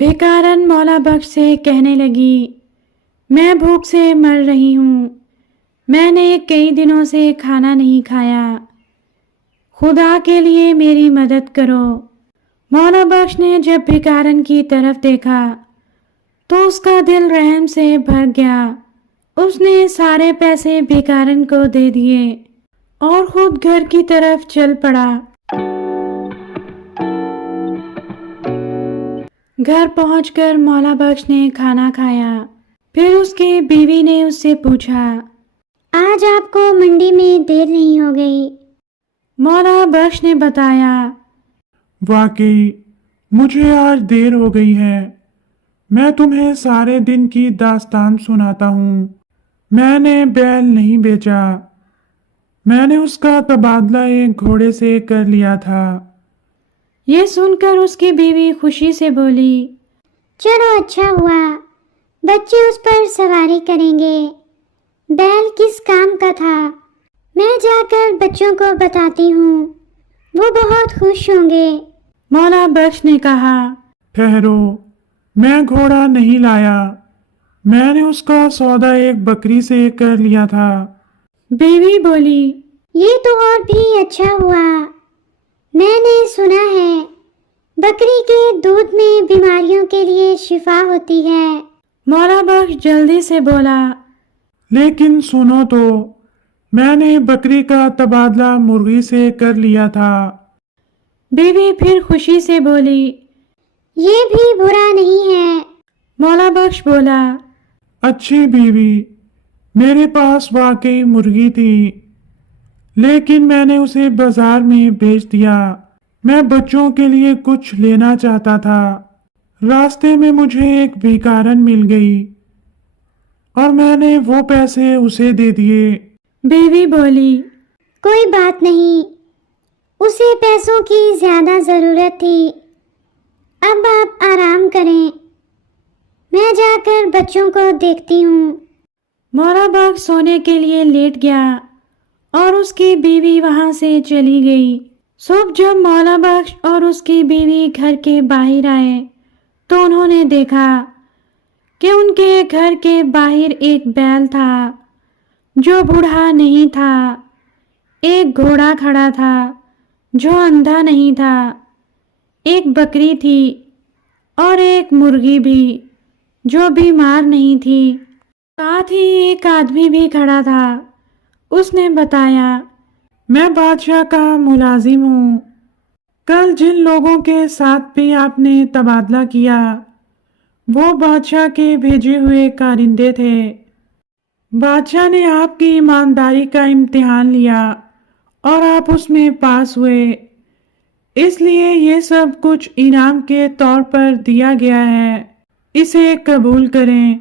بھکارن مولا بخش سے کہنے لگی، میں بھوک سے مر رہی ہوں، میں نے کئی دنوں سے کھانا نہیں کھایا، خدا کے لیے میری مدد کرو۔ مولا بخش نے جب بھکارن کی طرف دیکھا تو اس کا دل رحم سے بھر گیا۔ اس نے سارے پیسے بھکارن کو دے دیے اور خود گھر کی طرف چل پڑا۔ گھر پہنچ کر مولا بخش نے کھانا کھایا۔ پھر اس کی بیوی نے اس سے پوچھا، آج آپ کو منڈی میں دیر نہیں ہو گئی؟ مولا بخش نے بتایا، واقعی مجھے آج دیر ہو گئی ہے۔ میں تمہیں سارے دن کی داستان سناتا ہوں۔ میں نے بیل نہیں بیچا، میں نے اس کا تبادلہ ایک گھوڑے سے کر لیا تھا۔ یہ سن کر اس کی بیوی خوشی سے بولی، چلو اچھا ہوا، بچے اس پر سواری کریں گے۔ بیل کس کام کا تھا؟ میں جا کر بچوں کو بتاتی ہوں، وہ بہت خوش ہوں گے۔ مولا بخش نے کہا، ٹھہرو، میں گھوڑا نہیں لایا، میں نے اس کا سودا ایک بکری سے کر لیا تھا۔ بیوی بولی، یہ تو اور بھی اچھا ہوا۔ میں نے سنا ہے بکری کے دودھ میں بیماریوں کے لیے شفا ہوتی ہے۔ مولا بخش جلدی سے بولا، لیکن سنو تو، میں نے بکری کا تبادلہ مرغی سے کر لیا تھا۔ بیوی پھر خوشی سے بولی، یہ بھی برا نہیں ہے۔ مولا بخش بولا، اچھی بیوی، میرے پاس واقعی مرغی تھی، لیکن میں نے اسے بازار میں بیچ دیا۔ میں بچوں کے لیے کچھ لینا چاہتا تھا۔ راستے میں مجھے ایک بھکارن مل گئی اور میں نے وہ پیسے اسے دے دیے۔ بیوی بولی، کوئی بات نہیں، اسے پیسوں کی زیادہ ضرورت تھی۔ اب آپ آرام کریں، میں جا کر بچوں کو دیکھتی ہوں۔ مولا بخش سونے کے لیے لیٹ گیا اور اس کی بیوی وہاں سے چلی گئی۔ صبح جب مولا بخش اور اس کی بیوی گھر کے باہر آئے تو انہوں نے دیکھا کہ ان کے گھر کے باہر ایک بیل تھا جو بوڑھا نہیں تھا، ایک گھوڑا کھڑا تھا جو اندھا نہیں تھا، ایک بکری تھی اور ایک مرغی بھی جو بیمار نہیں تھی، ساتھ ہی ایک آدمی بھی کھڑا تھا۔ اس نے بتایا، میں بادشاہ کا ملازم ہوں۔ کل جن لوگوں کے ساتھ بھی آپ نے تبادلہ کیا وہ بادشاہ کے بھیجے ہوئے کارندے تھے۔ بادشاہ نے آپ کی ایمانداری کا امتحان لیا اور آپ اس میں پاس ہوئے، اس لیے یہ سب کچھ انعام کے طور پر دیا گیا ہے، اسے قبول کریں۔